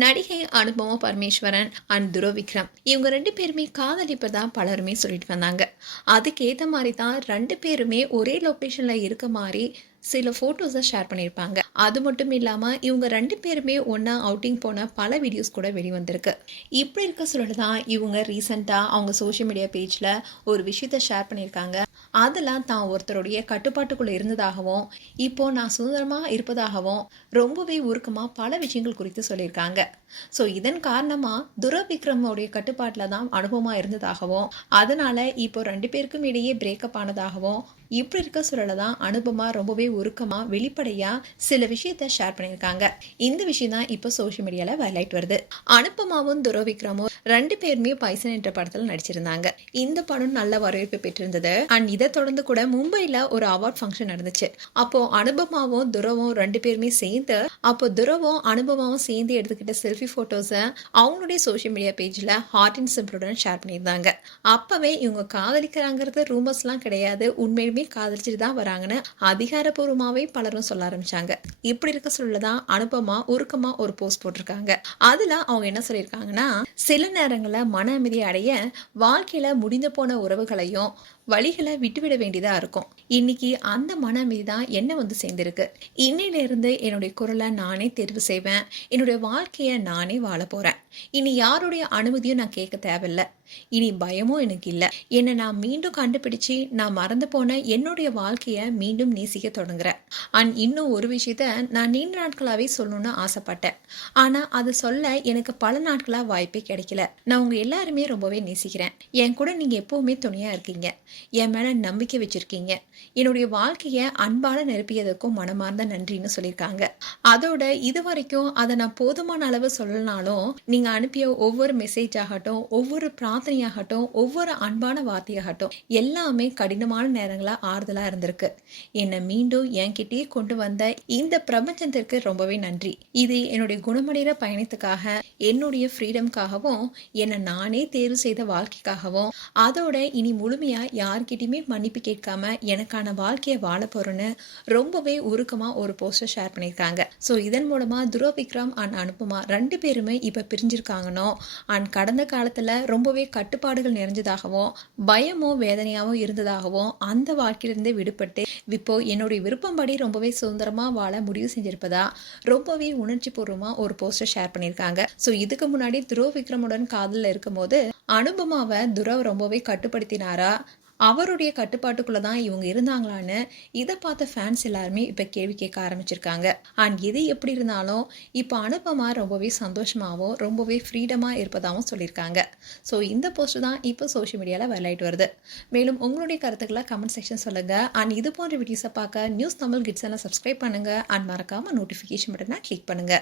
நடிகை அனுபமா பரமேஸ்வரன் அண்ட் துருவ் விக்ரம் இவங்க 2 பேருமே காதலிப்பதா பலருமே சொல்லிட்டு வந்தாங்க. அதுக்கேத்த மாதிரி தான் 2 பேருமே ஒரே லொகேஷன்ல இருக்க மாதிரி சில ஃபோட்டோஸை ஷேர் பண்ணியிருப்பாங்க. அது மட்டும் இல்லாமல் இவங்க 2 பேருமே ஒன்றா அவுட்டிங் போன பல வீடியோஸ் கூட வெளிவந்திருக்கு. இப்படி இருக்க சொல்லிட்டு தான் இவங்க ரீசெண்டாக அவங்க சோஷியல் மீடியா பேஜில் ஒரு விஷயத்தை ஷேர் பண்ணியிருக்காங்க. அதெல்லாம் தான் ஒருத்தருடைய கட்டுப்பாட்டுக்குள்ளே இருந்ததாகவும் இப்போ நான் சுதந்திரமாக இருப்பதாகவும் ரொம்பவே உருக்கமாக பல விஷயங்கள் குறித்து சொல்லியிருக்காங்க. ஸோ இதன் காரணமாக துருவ் விக்ரமோடைய கட்டுப்பாட்டில் தான் அனுபவமாக இருந்ததாகவும் அதனால இப்போ 2 பேருக்கும் இடையே பிரேக்கப் ஆனதாகவும் இப்படி இருக்க சூழல தான் அனுபமா ரொம்பவே உருக்கமா வெளிப்படையா சில விஷயத்த ஷேர் பண்ணியிருக்காங்க. இந்த விஷயம் தான் இப்போ சோஷியல் மீடியால வைரலாயிட்டு வருது. அனுபமாவும் துருவ் விக்ரமும் 2 பேருமே பைசன் என்ற படத்தில் நடிச்சிருந்தாங்க. இந்த படம் நல்ல வரவேற்பு பெற்றிருந்தது. அண்ட் இதை தொடர்ந்து கூட மும்பையில் ஒரு அவார்ட் ஃபங்க்ஷன் நடந்துச்சு. அப்போ அனுபமாவும் துருவும் 2 பேருமே சேர்ந்து அப்போ துருவும் அனுபமாவும் சேர்ந்து எடுத்துக்கிட்ட செல்ஃபி போட்டோஸை அவங்களுடைய சோஷியல் மீடியா பேஜில் ஹார்ட் அண்ட் சிம்பிளுடன் ஷேர் பண்ணியிருந்தாங்க. அப்பவே இவங்க காதலிக்கிறாங்கிறது ரூமர்ஸ்லாம் கிடையாது, உண்மையுமே காதலிச்சுட்டு தான் வராங்கன்னு அதிகாரப்பூர்வமாவே பலரும் சொல்ல ஆரம்பிச்சாங்க. இப்படி இருக்க சொல்லதான் அனுபமா உருக்கமா ஒரு போஸ்ட் போட்டிருக்காங்க. அதுல அவங்க என்ன சொல்லியிருக்காங்கன்னா, சில நேரங்களில் மன அமைதியை அடைய வாழ்க்கையில முடிந்து போன உறவுகளையும் வழிகளை விட்டுவிட வேண்டியதா இருக்கும். இன்னைக்கு அந்த மன அமைதி தான் என்ன வந்து சேர்ந்திருக்கு. இன்னையில இருந்து என்னுடைய குரலை நானே தேர்வு செய்வேன். என்னுடைய வாழ்க்கையை நானே வாழ போறேன். இனி யாருடைய அனுமதியும் நான் கேட்க தேவையில்லை. இனி பயமும் எனக்கு இல்லை. என்னை நான் மீண்டும் கண்டுபிடிச்சு நான் மறந்து போன என்னுடைய வாழ்க்கையை மீண்டும் நேசிக்க தொடங்குறேன். அண்ட் இன்னும் ஒரு விஷயத்த நான் நீண்ட நாட்களாகவே சொல்லணும்னு ஆசைப்பட்டேன். ஆனால் அதை சொல்ல எனக்கு பல நாட்களாக வாய்ப்பே கிடைக்கல. நான் உங்க எல்லாருமே ரொம்பவே நேசிக்கிறேன். என் கூட நீங்க எப்பவுமே துணையா இருக்கீங்க. என் மேல நம்பிக்கை வச்சிருக்கீங்க. என்னுடைய வாழ்க்கையை அன்பால நிரப்பியதற்கும் மனமார்ந்த நன்றின்னு சொல்லியிருக்காங்க. அதோட இது வரைக்கும் அதை நான் போதுமான அளவு சொல்லனாலும் நீங்க அனுப்பிய ஒவ்வொரு மெசேஜ் ஆகட்டும், ஒவ்வொரு பிரார்த்தனையாகட்டும், ஒவ்வொரு அன்பான வார்த்தையாகட்டும் எல்லாமே கடினமான நேரங்களா ஆறுதலா இருந்திருக்கு. என்னை மீண்டும் என்கிட்டயே கொண்டு வந்த இந்த பிரபஞ்சத்திற்கு ரொம்பவே நன்றி. இது என்னுடைய குணமடைகிற பயணத்துக்காக, என்னுடைய ஃப்ரீடம்காகவும், என்னை நானே தேர்வு செய்த வாழ்க்கைக்காகவும், அதோட இனி முழுமையா யார்கிட்டயுமே மன்னிப்பு கேட்காம எனக்கான வாழ்க்கையை வாழ போறேன்னு ரொம்பவே உருக்கமா ஒரு போஸ்டர் ஷேர் பண்ணியிருக்காங்க. ஸோ இதன் மூலமா துருவ் விக்ரம் அண்ட் அனுபமா 2 பேருமே இப்ப பிரிஞ்சிருக்காங்கன்னோ அண்ட் கடந்த காலத்துல ரொம்பவே கட்டுப்பாடுகள் நிறைஞ்சதாகவும் பயமும் வேதனையாகவும் இருந்ததாகவும் அந்த வாழ்க்கையிலிருந்து விடுபட்டு இப்போ என்னுடைய விருப்பம்படி ரொம்பவே சுதந்திரமா வாழ முடிவு செஞ்சிருப்பதா ரொம்பவே உணர்ச்சி பூர்வமா ஒரு போஸ்டர் ஷேர் பண்ணியிருக்காங்க. ஸோ இதுக்கு முன்னாடி துருவ் விக்ரமுடன் காதலில் இருக்கும் போது அனுபமாவை துருவ் ரொம்பவே கட்டுப்படுத்தினாரா, அவருடைய கட்டுப்பாட்டுக்குள்ள தான் இவங்க இருந்தாங்களான்னு இதை பார்த்த ஃபேன்ஸ் எல்லாருமே இப்போ கேள்வி கேட்க ஆரம்பிச்சிருக்காங்க. அண்ட் எது எப்படி இருந்தாலும் இப்போ அனுபமா ரொம்பவே சந்தோஷமாகவும் ரொம்பவே ஃப்ரீடமாக இருப்பதாகவும் சொல்லியிருக்காங்க. ஸோ இந்த போஸ்ட் தான் இப்போ சோஷியல் மீடியாவில் வைரலாயிட்டு வருது. மேலும் உங்களுடைய கருத்துக்களை கமெண்ட் செக்ஷன் சொல்லுங்கள். அண்ட் இது போன்ற வீடியோஸை பார்க்க நியூஸ் தமிழ் கிட்ஸ் எல்லாம் சப்ஸ்கிரைப் பண்ணுங்கள். அண்ட் மறக்காமல் நோட்டிஃபிகேஷன் பட்டனை கிளிக் பண்ணுங்கள்.